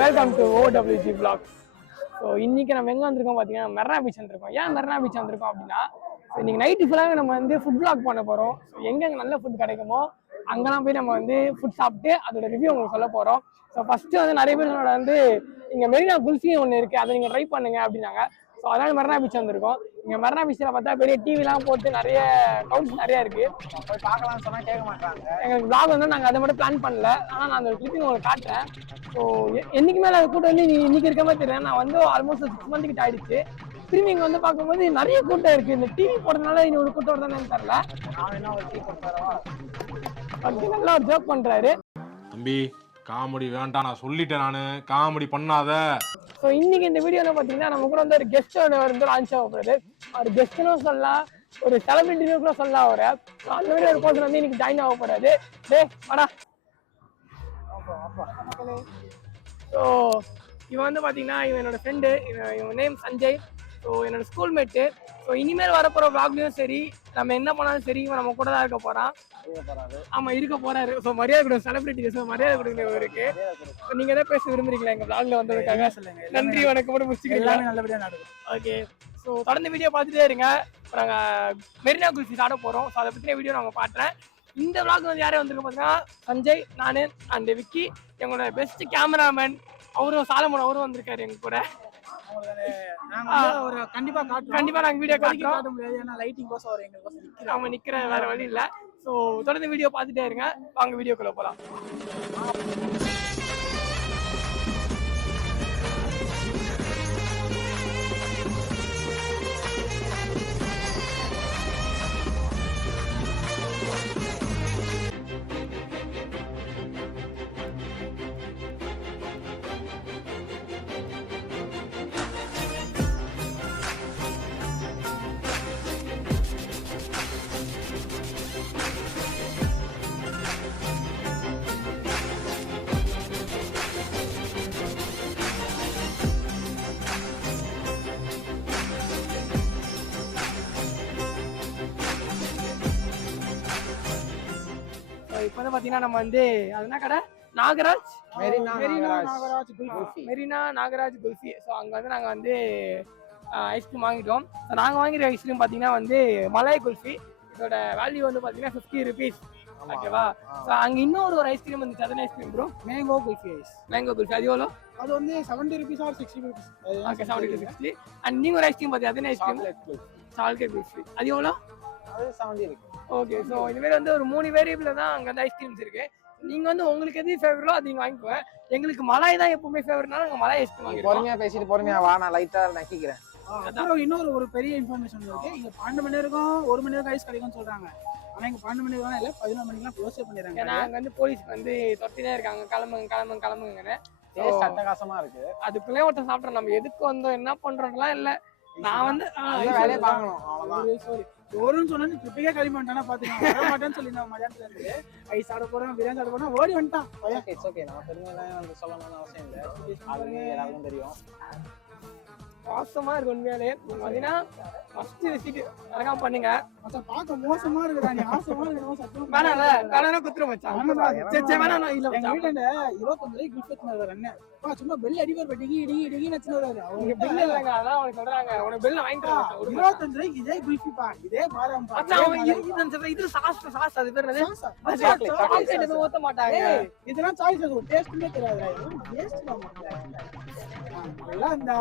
Welcome to OWG Vlogs. So இன்னைக்கு நம்ம எங்கே வந்திருக்கோம் பார்த்தீங்கன்னா மெரினா பீச் வந்திருக்கோம். ஏன் மெரினா பீச் வந்திருக்கோம் அப்படின்னா இன்னைக்கு நைட்டு ஃபுல்லாக நம்ம வந்து ஃபுட் vlog பண்ண போகிறோம். ஸோ எங்கெங்கே நல்ல ஃபுட் கிடைக்குமோ அங்கெல்லாம் போய் நம்ம வந்து ஃபுட் சாப்பிட்டு அதோட ரிவ்யூ உங்களுக்கு சொல்ல போகிறோம். ஸோ ஃபஸ்ட்டு வந்து நிறைய பேர் வந்து இங்கே மெரினா குல்ஃபி ஒன்று இருக்குது, அதை நீங்கள் ட்ரை பண்ணுங்க அப்படின்னாங்க. ஸோ அதனால மெரினா பீச் வந்திருக்கோம். இங்கே மெரினா பீச்சில் பார்த்தா பெரிய டிவிலாம் போட்டு நிறைய கவுண்ட்ஸ் நிறைய இருக்குது. போய் பார்க்கலாம்னு சொன்னால் கேட்க மாட்டாங்க. எங்களுக்கு vlog வந்து நாங்கள் அதை மட்டும் பிளான் பண்ணல, ஆனால் நான் அந்த கிளிப்பிங் உங்களுக்கு காட்டுறேன். ஸோ என்னைக்கு மேலே அது கூட்டம் வந்து இன்னைக்கு இருக்க மாதிரி தெரியும். நான் வந்து ஆல்மோஸ்ட் 6 months கிட்ட ஆயிடுச்சு. திரும்பி இங்கே வந்து பார்க்கும்போது நிறைய கூட்டம் இருக்குது. இந்த டிவி போடுறதுனால இன்னொரு கூட்டம் வருதானு தெரியல. நான் என்ன ஒரு டீ கொடுத்தாரவா அதுக்கு நல்லா ஒரு ஜோக் பண்ணுறாரு. தம்பி காமெடி வேண்டாம், நான் சொல்லிட்டேன், நான் காமெடி பண்ணாத. ஸோ இன்னைக்கு இந்த வீடியோவில் பார்த்தீங்கன்னா நம்ம கூட வந்து ஒரு கெஸ்ட்டோட வந்து லான்ச் ஆகப்படுது. அவர் கெஸ்ட்னும் சொல்லலாம், ஒரு செலிபிரிட்டினும் கூட சொல்லலாம். அவர் அந்த வீடியோ ஒரு பர்சன் வந்து இன்னைக்கு ஜாயின் ஆக போறாரு. டே வாடா. ஸோ இவன் வந்து பார்த்தீங்கன்னா இவன் என்னோட ஃப்ரெண்டு, இவன் நேம் சஞ்சய். ஸோ என்னோட ஸ்கூல்மேட்டு. ஸோ இனிமேல் வரப்போகிற vlogலையும் சரி, நம்ம என்ன பண்ணாலும் சரி, இவன் நம்ம கூட தான் இருக்க போகிறான். ஆமாம், இருக்க போறாரு. ஸோ மரியாதை கொடுங்க செலிபிரிட்டி, ஸோ மரியாதை கொடுங்க இவருக்கு. நீங்கள் எதாவது பேச விரும்புறீங்களா எங்கள் vlogல வந்ததுக்காக? நன்றி வணக்கம் மட்டும் முடிச்சுக்கலாம். நல்லபடியாக நடக்கும். ஓகே, ஸோ தொடர்ந்து வீடியோ பார்த்துட்டே இருங்க. இப்போ நாங்கள் மெரினா குல்ஃபி சாப்பிட போகிறோம். ஸோ அதை பற்றின வீடியோ நாங்கள் பாட்டுறேன். இந்த vlog வந்து யாரே வந்திருக்கோம் பார்த்தீங்கன்னா சஞ்சய், நான் அண்ட் விக்கி, எங்களோட பெஸ்ட் கேமராமேன். அவரும் சாலமன் அவரும் வந்திருக்காரு எங்க கூட. கண்டிப்பா நாங்கள் வீடியோ காட்ட முடியாது, ஏன்னா லைட்டிங் கோசம் வரும் எங்களுக்கு. அவங்க நிற்கிற வேற வழி இல்லை. ஸோ தொடர்ந்து வீடியோ பார்த்துட்டே இருங்க. வாங்க வீடியோக்குள்ள போகலாம். இப்போ வந்து பார்த்தீங்கன்னா நம்ம வந்து அது என்ன கடை? நாகராஜ் குல்ஃபி. ஸோ அங்கே வந்து நாங்கள் வந்து ஐஸ்கிரீம் வாங்கிட்டோம். ஸோ நாங்கள் வாங்கிற ஐஸ்கிரீம் பார்த்தீங்கன்னா வந்து மலாய் குல்ஃபி. இதோட வேல்யூ வந்து பார்த்தீங்கன்னா 50 rupees. ஓகேவா? ஸோ அங்கே இன்னொரு ஐஸ்கிரீம் வந்துச்சு. அதன ஐஸ்கிரீம் ப்ரோ மேங்கோ குல்ஃபி. அது எவ்வளோ? அது வந்து 70 rupees or 60 rupees. Okay, 70 to 60. And நீங்கள் ஒரு ஐஸ்கிரீம் பார்த்து அதன ஐஸ்கிரீம் சாக்லேட் குல்ஃபி. அது எவ்வளோ? அது 70 இருக்கு. ஓகே, ஸோ இதுமாரி வந்து ஒரு 3 வேரியபிள் தான் அங்கே வந்து ஐஸ்கிரீம்ஸ் இருக்கு. நீங்கள் வந்து உங்களுக்கு எது ஃபேவரோ அது நீங்கள் வாங்கிக்குவேன். எங்களுக்கு மலாய் தான் எப்பவுமே ஃபேவரட்னால நாங்கள் மலாய் ஐஸ்கிரீம் வாங்கிடுவோம். பொறுமையா பேசிட்டு பொறுமையா வா, நான் லைட்டா நக்கிக்கிறேன். அப்புறம் இன்னொரு ஒரு பெரிய இன்ஃபர்மேஷன் இருக்கு. இங்க 12 மணி நேரம் 1 மணி நேரம் ஐஸ் கிடைக்கும்னு சொல்றாங்க. ஆனா இங்க 12 மணி நேரம் இல்ல, 11 மணிக்கெல்லாம் க்ளோஸ் பண்ணிடுறாங்க. ஏன்னா அங்க வந்து போலீஸ் வந்து தொட்டினே இருக்காங்க, கிளம்புங்க. டேஸ்ட் அட்டகாசமா இருக்கு. அதுக்குள்ளே ஒருத்தர் சாப்பிட்றோம். நம்ம எதுக்கு வந்தோம் என்ன பண்றோம்லாம் இல்ல. நான் வந்து வேலையை பார்க்கணும் அவ்வளவுதான். ஒருன்னு சொன்னா ட்ரிப்பிக்கே கிளம்பி வந்துட்டானா பாத்துக்கலாம். வர மாட்டேன்னு சொல்லி நான் மதியானத்துல இருந்து ஐஸ் சாப்பிட போறேன், பிரியாணி சாப்பிட போறேன், ஓடி வந்துட்டான். இட்ஸ் ஓகே, நம்ம பெருமையெல்லாம் சொல்லணும்னு அவசியம் இல்லை. அது எல்லாருக்கும் தெரியும். மோசமா இருக்கு உண்மையாலே. பாத்தீங்கன்னா ஃபர்ஸ்ட் விசிட் அழகா பண்ணுங்க. பார்க்க மோசமா இருக்குடா, நீ ஆசமா இருக்கணும். சத்தம் வேணாம்ல, கடனா குத்துற மச்சான். சே வேணாம், இல்ல எங்க வீட்டுல 25 ரூபாய்க்கு கிஃப்ட் எடுத்துனாரு அண்ணன். சும்மா பெல் அடிவர் டிகி நச்சுனாரு. அவங்க பெல் இல்லங்க, அதான் அவங்க சொல்றாங்க உனக்கு பெல் வாங்கிட்டு வா. 25 ரூபாய்க்கு இதே குல்ஃபிப்பா, இதே பாரம் மச்சான். அவங்க இது சாஸ் அது பேர் என்னது? சாக்லேட் எதுவும் ஊத்த மாட்டாங்க. இதெல்லாம் சாய்ஸ் அது டேஸ்ட்மே தெரியாதுடா. இது டேஸ்ட் தான் நல்லா இந்த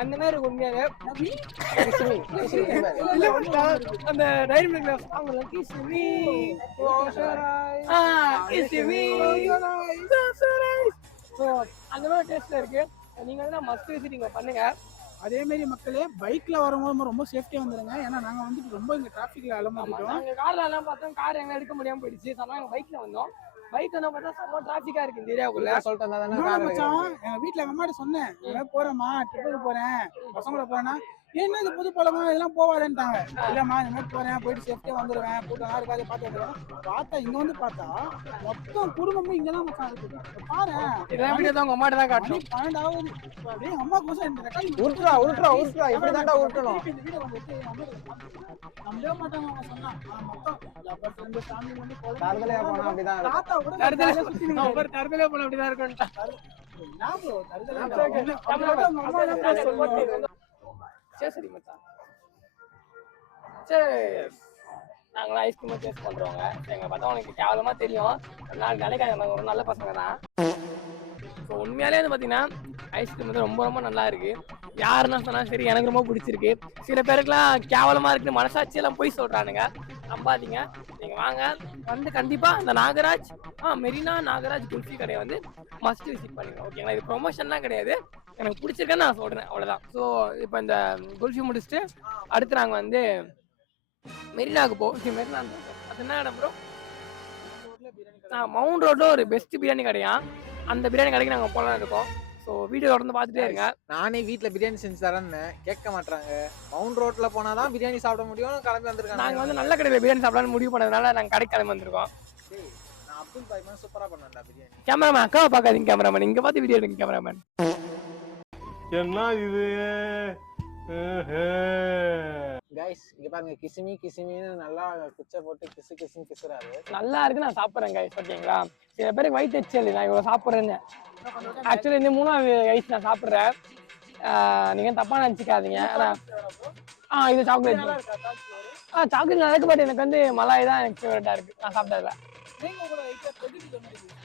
அந்த மாதிரி உண்மையாலே அந்த டைரி மில்க்ல சாப்பிடுற கிஸ்மி அந்த மாதிரி டேஸ்ட்ல இருக்கு. நீங்க வந்து மஸ்ட் விசிட் நீங்க பண்ணுங்க. அதே மாதிரி மக்களே பைக்ல வரும்போது ரொம்ப சேஃப்டியா வந்துருங்க. ஏன்னா நாங்க வந்துட்டு ரொம்ப இங்க டிராபிக்ல அலமாட்டோம். நாங்க கார்ல எல்லாம் பார்த்தோம், கார் எங்க எடுக்க முடியாம போயிடுச்சு. நாங்க பைக்ல வந்தோம். பைக் வந்து பார்த்தா செம்ம டிராபிக்கா இருக்கு இந்த ஏரியாவுக்குள்ள. சொல்லிட்டு எங்க வீட்டுல எங்க அம்மாட்ட சொன்னேன், போறேம்மா ட்ரிப்புக்கு போறேன் பசங்களோட போறேன்னா, என்ன இது புது பழமா இதெல்லாம் போவாதேன்ட்டாங்க. இல்லம்மா இந்த மாதிரி போறேன், போயிட்டு சேஃப்டியா வந்துருவேன், கூட்டம் இருக்காது பார்த்து வந்துருவேன். பார்த்தா இங்க வந்து பார்த்தா மொத்தம் குடும்பமும் இங்கதான் மச்சான் இருக்குது. பாரேன் இதெல்லாம் வீடியோ தான் உங்க அம்மாட்ட தான் காட்டணும். 12 ஆகுது. அப்படியே அம்மா கோசம் இந்த ரெக்கார்டிங் உருட்டுறா இப்படிதான்டா உருட்டணும். இந்த வீடியோ வந்துட்டு நம்பவே மாட்டாங்க அவங்க சொன்னா. மொத்தம் லவ்வர்ஸ் வந்து ஃபேமிலி வந்து தரதலையா போனா அப்படிதான் இருக்கும். தாத்தா கூட தருதலை சுத்தி அவர் தருதலே போல அப்படிதான் இருக்கும்டா. நான் ப்ரோ தருதலை அவங்க அம்மா தான் சொல்லுவாங்க. சரி மச்சான். சரி நாங்களாம் ஐஸ்கிரீம் டேஸ்ட் பண்றோங்க. எங்களை பார்த்தா உனக்கு கேவலமா தெரியும். நாலு நாளைக்கு நாங்கள் ஒரு நல்ல பசங்க தான். ஸோ உண்மையாலே வந்து பார்த்தீங்கன்னா ஐஸ்கிரீம் வந்து ரொம்ப ரொம்ப நல்லா இருக்கு. யாருன்னா சொன்னாலும் சரி எனக்கு ரொம்ப பிடிச்சிருக்கு. சில பேருக்குலாம் கேவலமா இருக்குன்னு மனசாட்சியெல்லாம் போய் சொல்றானுங்க. நம்பாதீங்க. நீங்க வாங்க வந்து கண்டிப்பா அந்த நாகராஜ் மெரினா நாகராஜ் குல்ஃபி கடையை வந்து மஸ்ட் விசிட் பண்ணிடுங்க. ஓகேங்களா? இது ப்ரொமோஷன்லாம் கிடையாது. எனக்கு பிடிச்சிருக்கேன்னு நான் சொல்றேன், அவ்வளோதான். ஸோ இப்போ இந்த குல்ஃபி முடிச்சுட்டு அடுத்து நாங்கள் வந்து மெரினாவுக்கு போவோம். மெரினா அது என்ன இடம் ப்ரோ? மவுண்ட் ரோட்ல ஒரு பெஸ்ட் பிரியாணி கடையா. அந்த பிரியாணி கடைக்கு நாங்கள் போகலான்னு இருக்கோம். ஸோ வீடியோ தொடர்ந்து பார்த்துட்டே இருங்க. நானே வீட்டுல பிரியாணி செஞ்சு தரேன்னு கேட்க மாட்டாங்க. மவுண்ட் ரோட்ல போனாதான் பிரியாணி சாப்பிட முடியும்னு கிளம்பி வந்திருக்காங்க. நாங்கள் வந்து நல்ல கடையில் பிரியாணி சாப்பிடலான்னு முடிவு பண்ணதுனால நாங்கள் கடைக்கு கிளம்பி வந்திருக்கோம். நான் அப்துல் பாய் மாதிரி சூப்பரா பண்ணேன்டா பிரியாணி. கேமராமேன் அக்காவை பார்க்காதீங்க. கேமராமேன் இங்கே பார்த்து வீடியோ எடுங்க. கேமராமேன் என்ன இது? கைஸ் இங்க பாருங்க, கிசிமின்னு நல்லா குச்சை போட்டு கிசுறாரு. நல்லா இருக்கு. நான் சாப்பிட்றேன் கைஸ். ஓகேங்களா? சில பேருக்கு வயிற்று எச்சல் நான் இவ்வளோ சாப்பிட்றேன்னு. ஆக்சுவலி இந்த 3வது ஐஸ் நான் சாப்பிட்றேன். நீங்க தப்பா நினச்சிக்காதீங்க. ஆனால் இது சாக்லேட். சாக்லேட் நல்லா இருக்கு. பட் எனக்கு வந்து மலாய் தான் எனக்கு ஃபேவரட்டா இருக்கு நான் சாப்பிட்டதுல.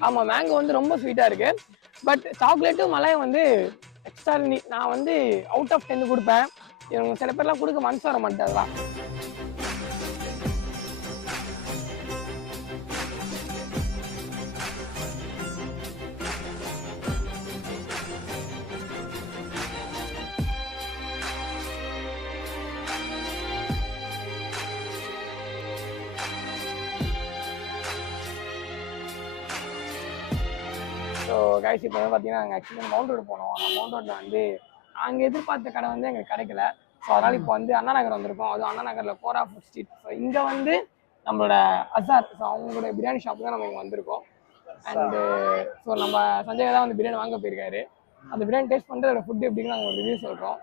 ஆமா மேங்கோ வந்து ரொம்ப ஸ்வீட்டா இருக்கு. பட் சாக்லேட்டும் மலாயும் வந்து எக்ஸ்ட்ரா. நான் வந்து அவுட் ஆஃப் 10 கொடுப்பேன். இவங்க சில பேர்லாம் கொடுக்க மனசு வர மாட்டேதுதான். ஸோ கைஸ் இப்போ வந்து பார்த்தீங்கன்னா நாங்கள் ஆக்சுவலி மவுண்ட் ரோடு போனோம். மவுண்ட் ரோட்டில் வந்து நாங்கள் எதிர்பார்த்த கடை வந்து எங்களுக்கு கிடைக்கல. ஸோ அதனால் இப்போ வந்து அண்ணா நகர் வந்திருக்கோம். அதுவும் அண்ணா நகரில் கோரா ஃபுட் ஸ்ட்ரீட். ஸோ இங்கே வந்து நம்மளோட அசார், ஸோ அவங்களோட பிரியாணி ஷாப் தான் நம்ம இங்கே வந்திருக்கோம். அண்டு ஸோ நம்ம சஞ்சய் தான் வந்து பிரியாணி வாங்க போயிருக்காரு. அந்த பிரியாணி டேஸ்ட் பண்ணிட்டு அதோட ஃபுட்டு எப்படின்னு நாங்கள் ஒரு ரிவ்யூ சொல்கிறோம்.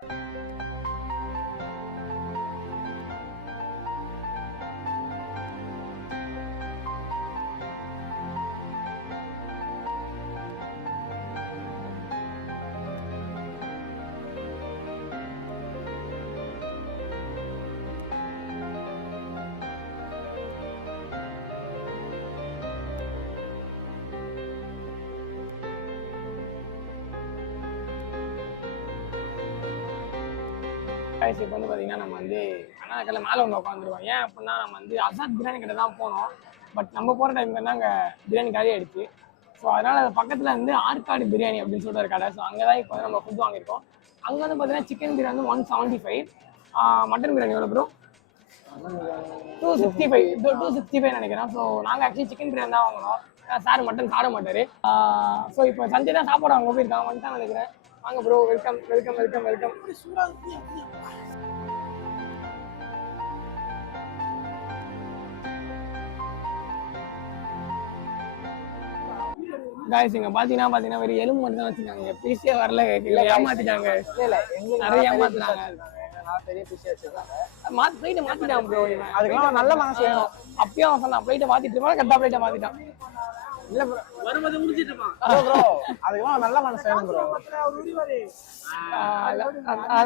கைஸ் இப்போ வந்து பார்த்தீங்கன்னா நம்ம வந்து அண்ணா நகரில் மேலே ஒன்று உட்காந்துருக்கோம். ஏன் அப்படின்னா நம்ம வந்து அசாத் பிரியாணி கடை தான் போனோம். பட் நம்ம போகிற டைமுக்கு வந்து அங்கே பிரியாணி காலி ஆயிடுச்சு. ஸோ அதனால் அது பக்கத்தில் வந்து ஆற்காடு பிரியாணி அப்படின்னு சொல்லிட்டு ஒரு கடை. ஸோ அங்கே தான் இப்போ வந்து நம்ம ஃபுட் வாங்கியிருக்கோம். அங்கே வந்து பார்த்தீங்கன்னா சிக்கன் பிரியாணி 175, மட்டன் பிரியாணி எவ்வளோ ப்ரோ? 265 நினைக்கிறேன். ஸோ நாங்கள் ஆக்சுவலி சிக்கன் பிரியாணி தான் வாங்கினோம். சார் மட்டன் சாப்பிட மாட்டார். ஸோ இப்போ சஞ்சய் தான் சாப்பாடு அங்கே போயிருக்காங்க. வந்துட்டான் நினைக்கிறேன். வாங்க bro. Welcome welcome welcome welcome. Guys இங்க பாத்தீங்கன்னா வெறும் எலும்பு மட்டும் தான் வச்சிருக்காங்க. பீஸே வரல. ஏமாத்திட்டாங்க. நிறைய ஏமாத்துறாங்க. பெரிய பிசி வச்சிருக்காங்க. பிளைட்டை மாத்திட்டான் ப்ரோ. அதுக்கெல்லாம் நல்ல மனசு வேணும். அப்பயும் அவன் சொன்னான் பிளைட்டை மாத்திட்டு இருப்பான். கரெக்டா பிளைட்டை மாத்திட்டான். இல்ல ப்ரோ வரும்போது முடிச்சிட்டு இருப்பான். ப்ரோ அதுக்கெல்லாம் நல்ல மனசு வேணும் ப்ரோ.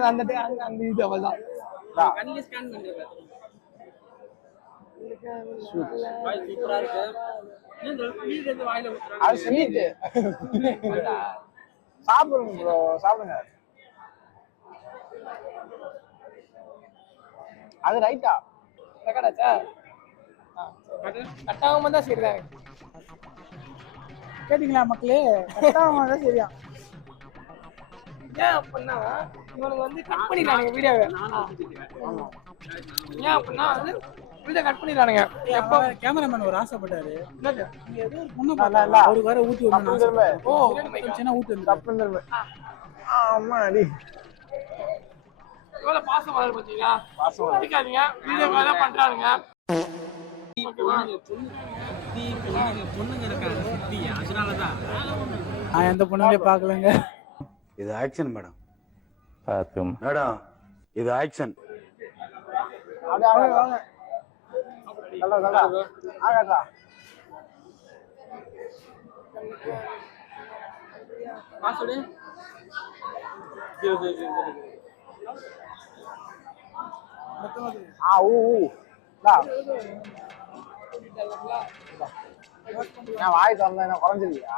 அந்த இது அவள்தான். கண்ணில ஸ்கேன் பண்ணிருக்காங்க. சூப்பரா இருக்கு. அது ஸ்வீட். சாப்பிடுங்க ப்ரோ, சாப்பிடுங்க. அது ரைட்டா ரெக்கார்டாச்சா? கட்டாம தான் சரிதான். கேட்டீங்களா மக்களே? கட்டாம தான் சரியா. ஏன் அப்படின்னா இவனுக்கு வந்து கட் பண்ணிடுறானுங்க வீடியோவை. ஏன் அப்படின்னா வந்து வீடியோ கட் பண்ணிடுறானுங்க. எப்போ கேமராமேன் ஒரு ஆசைப்பட்டாரு. ஏதோ பொண்ணு இல்ல ஒரு வார ஊட்டி விடணும். ஓ சின்ன ஊட்டி வந்து தப்பு ஆமா அடி. எவ்வளவு பாசம் வளரும் பார்த்தீங்களா? பிடிக்காதீங்க, வீடியோக்காக தான் பண்றானுங்க. ஓகேவா? நான் எந்த பொண்ணுங்களையும் பார்க்கலங்க. இது ஆக்ஷன் மேடம். மேடம் இது ஆக்ஷன். பாஸ்வேர்டு வாய் திறந்தா குறைஞ்சிருக்கியா?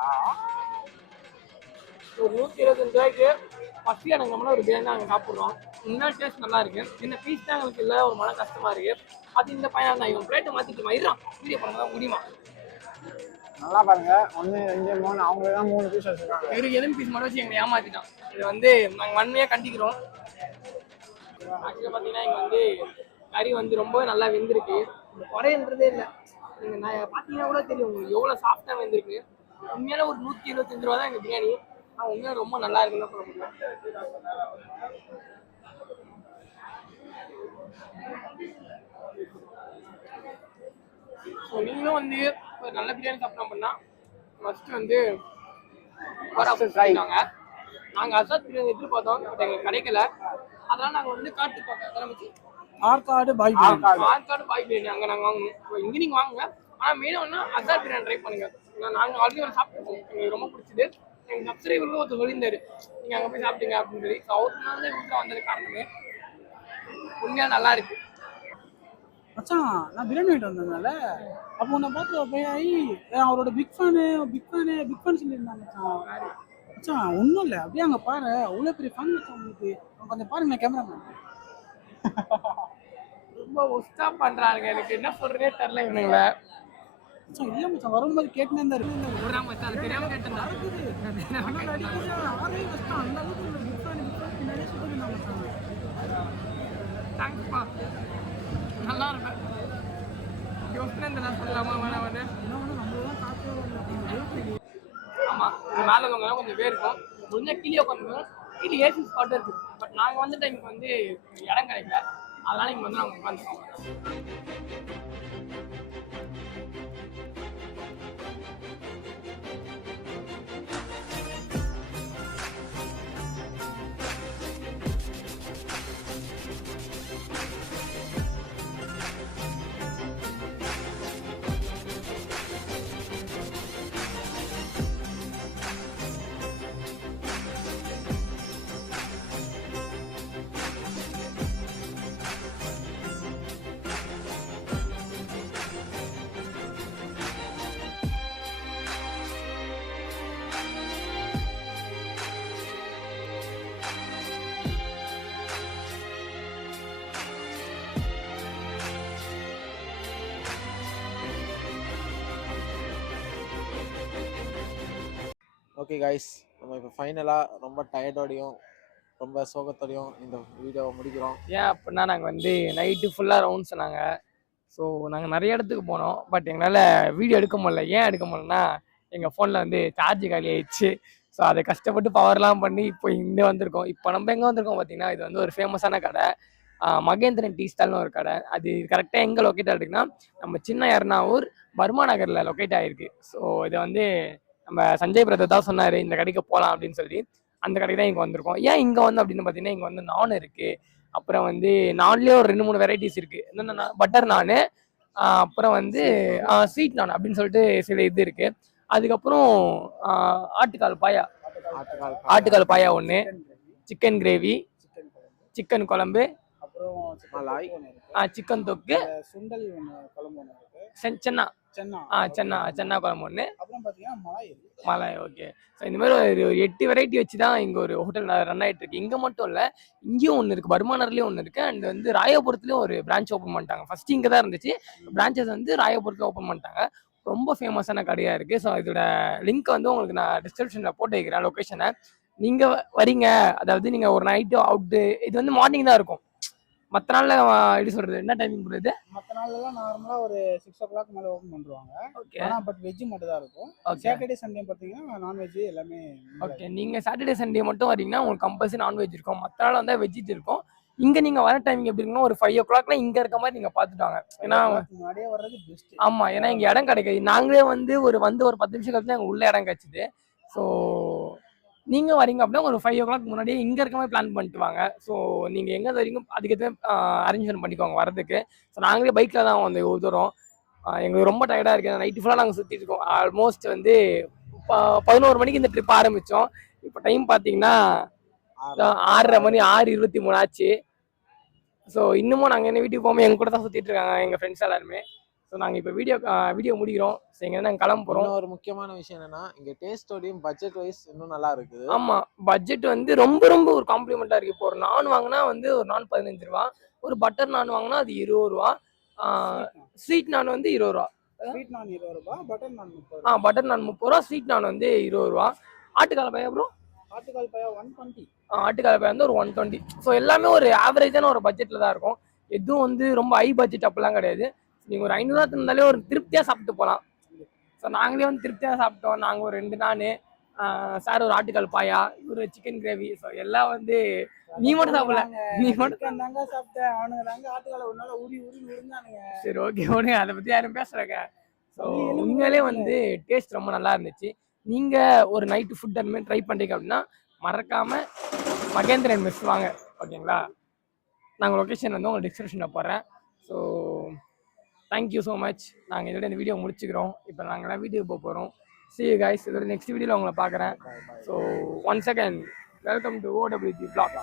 ஒரு 125 ரூபாய்க்கு பசியா நாங்கள் ஒரு பிரியாணி நாங்கள் சாப்பிட்றோம். இன்னும் டேஸ்ட் நல்லா இருக்கு. இந்த பீஸ் தான் எங்களுக்கு இல்லை, ஒரு மன கஷ்டமா இருக்கு. அது இந்த பையன் தான் இவன் பிளேட்டை மாத்திட்டு மயிரான் வீடியோ பண்ணதான் முடியுமா? நல்லா பாருங்க, 1 2 3 அவங்க தான் 3 பீஸ் வச்சிருக்காங்க. ஒரு எலும்பு பீஸ் மட்டும் வச்சு எங்களை ஏமாத்திட்டான். இது வந்து நாங்கள் வன்மையாக கண்டிக்கிறோம். ஆக்சுவலாக பார்த்தீங்கன்னா இங்கே வந்து கறி வந்து ரொம்பவே நல்லா வெந்திருக்கு. குறையன்றதே இல்லை. நீங்கள் நான் பார்த்தீங்கன்னா கூட தெரியும் உங்களுக்கு எவ்வளோ சாஃப்டாக வெந்திருக்கு. உண்மையில ஒரு 175 ரூபா தான் எங்கள் பிரியாணி. ஆனால் உண்மையாக ரொம்ப நல்லா இருக்குன்னு சொல்ல முடியும். ஸோ நீங்களும் வந்து ஒரு நல்ல பிரியாணி சாப்பிடணும் அப்படின்னா ஃபர்ஸ்ட் வந்து நாங்கள் அசாத் பிரியாணி எதிர்பார்த்தோம், பட் எங்களுக்கு கிடைக்கல. அதனால நாங்கள் வந்து காட்டு பார்க்க ஆற்காடு பாய் பிரியாணி அங்கே நாங்கள் வாங்கணும். இப்போ இங்கே நீங்கள் வாங்குங்க, ஆனால் மெயினாக ஒன்றா அசாத் பிரியாணி ட்ரை பண்ணுங்க. நாங்கள் ஆல்ரெடி ஒரு சாப்பிட்டுருக்கோம், எங்களுக்கு ரொம்ப பிடிச்சது. எங்கள் சப்ஸ்கிரைபர்களும் ஒருத்தர் சொல்லியிருந்தாரு நீங்கள் அங்கே போய் சாப்பிட்டீங்க அப்படின்னு சொல்லி. ஸோ அவருனால தான் வீட்டில் வந்தது காரணமே. உண்மையாக நல்லா இருக்கு. மச்சான், நான் பிரியாணி வாங்கிட்டு வந்ததுனால அப்போ உன்னை பார்த்து போய் அவரோட பிக் ஃபேன் சொல்லியிருந்தாங்க மச்சான். மச்சான் ஒன்றும் இல்லை, அப்படியே அங்கே பாரு, அவ்வளோ பெரிய ஃபேன் மச்சான் உங்களுக்கு. கொஞ்சம் பாருங்க, நான் கேமராமேன். ரொம்ப ஒஸ்டா பண்றாங்க, எனக்கு என்ன சொல்றதே தெரியல இவனுங்கள. மச்சான் இல்லை மச்சான், வரும்போது கேட்டுனே இருந்தா இருக்கு. ஒரு நாள் மச்சான் தெரியாம கேட்டேன். தேங்க்ஸ்ப்பா, நல்லா இருப்பேன். யோசனை இந்த நான் சொல்லலாமா வேணா வந்து. ஆமா, இந்த மேலே இருக்கவங்க கொஞ்சம் பேர் இருக்கும். முடிஞ்சா கீழே உட்காந்துருக்கோம். கீழே ஏசி ஸ்பாட் இருக்கு. பட் நாங்கள் வந்த டைமுக்கு வந்து இடம் கிடைக்கல. அதனால இங்கே வந்து நாங்கள் உட்காந்துருக்கோம். ஓகே கைஸ், நம்ம இப்போ ஃபைனலாக ரொம்ப டயர்டோடையும் ரொம்ப சோகத்தோடையும் இந்த வீடியோவை முடிக்கிறோம். ஏன் அப்படின்னா நாங்கள் வந்து நைட்டு ஃபுல்லாக ரவுண்ட்ஸ் சொன்னாங்க. ஸோ நாங்கள் நிறைய இடத்துக்கு போனோம். பட் எங்களால் வீடியோ எடுக்க முடியல. ஏன் எடுக்க முடியலன்னா எங்கள் ஃபோனில் வந்து சார்ஜ் காலி ஆயிடுச்சு. ஸோ அதை கஷ்டப்பட்டு பவர்லாம் பண்ணி இப்போ இங்கே வந்திருக்கோம். இப்போ நம்ம எங்கே வந்திருக்கோம் பார்த்தீங்கன்னா, இது வந்து ஒரு ஃபேமஸான கடை, மகேந்திரன் டீ ஸ்டால்னு ஒரு கடை. அது கரெக்டாக எங்கே லொக்கேட் ஆகிருக்குன்னா, நம்ம சின்ன எர்ணாவூர் பர்மா நகரில் லொக்கேட் ஆகிருக்கு. ஸோ இதை வந்து நம்ம சஞ்சய் பிரதர் தான் சொன்னார் இந்த கடைக்கு போகலாம் அப்படின்னு சொல்லி. அந்த கடைக்கு தான் இங்கே வந்திருக்கோம். ஏன் இங்கே வந்து அப்படின்னு பார்த்தீங்கன்னா, இங்கே வந்து நான் இருக்குது. அப்புறம் வந்து நான்லேயே ஒரு 2-3 வெரைட்டிஸ் இருக்குது. என்னென்னா பட்டர் நான், அப்புறம் வந்து ஸ்வீட் நான் அப்படின்னு சொல்லிட்டு சில இது இருக்குது. அதுக்கப்புறம் ஆட்டுக்கால் பாயா ஒன்று, சிக்கன் கிரேவி, சிக்கன் குழம்பு, அப்புறம் சிக்கன் தொக்கு, சுண்டல் குழம்பு ஒன்று, சென்னா குழம்பு ஒன்று, அப்புறம் பார்த்தீங்கன்னா மலாய். ஓகே, ஸோ இந்த மாதிரி ஒரு 8 வெரைட்டி வச்சு தான் இங்கே ஒரு ஹோட்டல் ரன் ஆகிட்டு இருக்கு. இங்கே மட்டும் இல்லை, இங்கேயும் ஒன்று இருக்குது, பர்மானர்லேயும் ஒன்று இருக்குது, அண்ட் வந்து ராயபுரத்துலேயும் ஒரு பிரான்ச் ஓப்பன் பண்ணிட்டாங்க. ஃபர்ஸ்ட் இங்கே தான் இருந்துச்சு, பிரான்ச்சஸ் வந்து ராயபுரத்தில் ஓப்பன் பண்ணிட்டாங்க. ரொம்ப ஃபேமஸான கடையாக இருக்குது. ஸோ இதோட லிங்க் வந்து உங்களுக்கு நான் டிஸ்கிரிப்ஷனில் போட்டு வைக்கிறேன், லொக்கேஷனை. நீங்கள் வரீங்க, அதாவது நீங்கள் ஒரு நைட்டு அவுட்டு, இது வந்து மார்னிங் தான் இருக்கும். மற்ற நாளில் எப்படி சொல்கிறது, என்ன டைமிங் போடுறது? மற்ற நாள்லாம் நார்மலாக ஒரு 6 o'clock மேலே ஓப்பன் பண்ணுவாங்க. ஓகே, ஆனால் பட் வெஜ்ஜு மட்டும் தான் இருக்கும். சாட்டர்டே சண்டே பார்த்தீங்கன்னா நான்வெஜ் எல்லாமே. ஓகே, நீங்கள் சாட்டர்டே சண்டே மட்டும் வரீங்கன்னா உங்களுக்கு கம்பல்சரி நான்வெஜ் இருக்கும். மற்ற நாள் வந்தால் வெஜ்ஜு இருக்கும். இங்கே நீங்கள் வர டைமிங் எப்படி இருக்குன்னா ஒரு 5 o'clockலாம் இங்கே இருக்க மாதிரி நீங்கள் பார்த்துட்டாங்க. ஏன்னா முன்னாடியே வர்றது பெஸ்ட். ஆமாம், ஏன்னா இங்கே இடம் கிடைக்காது. நாங்களே வந்து ஒரு 10 நிமிஷம் கழிச்சு எங்கள் உள்ள இடம் கிடச்சிது. ஸோ நீங்கள் வரீங்க அப்படின்னா ஒரு 5 o'clock முன்னாடியே இங்கே இருக்க மாதிரி பிளான் பண்ணிட்டு வாங்க. ஸோ நீங்கள் எங்கே வரீங்க அதுக்கேற்ற அரேஞ்ச்மெண்ட் பண்ணிக்கோங்க வரதுக்கு. ஸோ நாங்களே பைக்கில் தான் வந்து தூரம். எங்களுக்கு ரொம்ப டயர்டாக இருக்குது. நைட்டு ஃபுல்லாக நாங்கள் சுற்றிட்டு இருக்கோம். ஆல்மோஸ்ட் வந்து 11 மணிக்கு இந்த ட்ரிப் ஆரம்பித்தோம். இப்போ டைம் பார்த்தீங்கன்னா 6:30 மணி, 6:23 ஆச்சு. ஸோ இன்னமும் நாங்கள் என்ன வீட்டுக்கு போகாமல் எங்கள் கூட தான் சுற்றிட்டு இருக்காங்க எங்கள் ஃப்ரெண்ட்ஸ் எல்லாருமே. ஸோ நாங்கள் இப்போ வீடியோ முடிக்கிறோம். ஸோ இங்கே நாங்கள் கிளம்ப போகிறோம். ஒரு முக்கியமான விஷயம் என்னன்னா இங்க டேஸ்டோடையும் பட்ஜெட் வைஸ் இன்னும் நல்லா இருக்குது. ஆமாம், பட்ஜெட் வந்து ரொம்ப ரொம்ப ஒரு காம்ப்ளிமெண்ட்டாக இருக்குது. இப்போ ஒரு நான் வாங்கினா வந்து ஒரு நான் 15 ரூபா, ஒரு பட்டர் நான் வாங்கினா அது 20 ரூபா, ஸ்வீட் நான் வந்து 20 ரூபா. ஸ்வீட் நான் 20 ரூபாய், பட்டர் நான் 30 ஆ பட்டர் நான் 30 ரூபா, ஸ்வீட் நான் வந்து 20 ரூபா. ஆட்டுக்கால பையா ப்ரோ? ஆட்டுக்கால் பையா 120. ஆட்டுக்கால பையா வந்து ஒரு 120. ஸோ எல்லாமே ஒரு ஆவரேஜான ஒரு பட்ஜெட்டில் தான் இருக்கும். எதுவும் வந்து ரொம்ப ஹை பட்ஜெட் அப்படிலாம் கிடையாது. நீங்கள் ஒரு 500 ரூபா இருந்தாலே ஒரு திருப்தியாக சாப்பிட்டு போகலாம். ஸோ நாங்களே வந்து திருப்தியாக சாப்பிட்டோம். நாங்கள் ஒரு 2 நான், சார் ஒரு ஆட்டுக்கால் பாயா, ஒரு சிக்கன் கிரேவி. ஸோ எல்லாம் வந்து நீ மட்டும் சாப்பிடல, நீ மட்டும் தாங்க சாப்பிட்டேன். அவனுங்க தாங்க ஆட்டுக்கால ஒரு நாள் ஊறி விழுந்தானுங்க. சரி ஓகே ஓகே, அதை பற்றி யாரும் பேசுகிறாங்க. ஸோ உண்மையிலே வந்து டேஸ்ட் ரொம்ப நல்லா இருந்துச்சு. நீங்கள் ஒரு நைட்டு ஃபுட் அந்த மாதிரி ட்ரை பண்ணுறீங்க அப்படின்னா மறக்காமல் மகேந்திரன் மெஸ் வாங்க, ஓகேங்களா? நாங்கள் லொக்கேஷன் வந்து உங்கள் டிஸ்கிரிப்ஷனில் போடுறேன். So thank you so much. நாங்கள் இதோட இந்த வீடியோ முடிச்சுக்கிறோம். இப்போ நாங்கள்லாம் வீடியோ போக போகிறோம். See you guys. இதோட நெக்ஸ்ட் வீடியோவில் உங்களை பார்க்குறேன். So once again welcome to OWG vlog.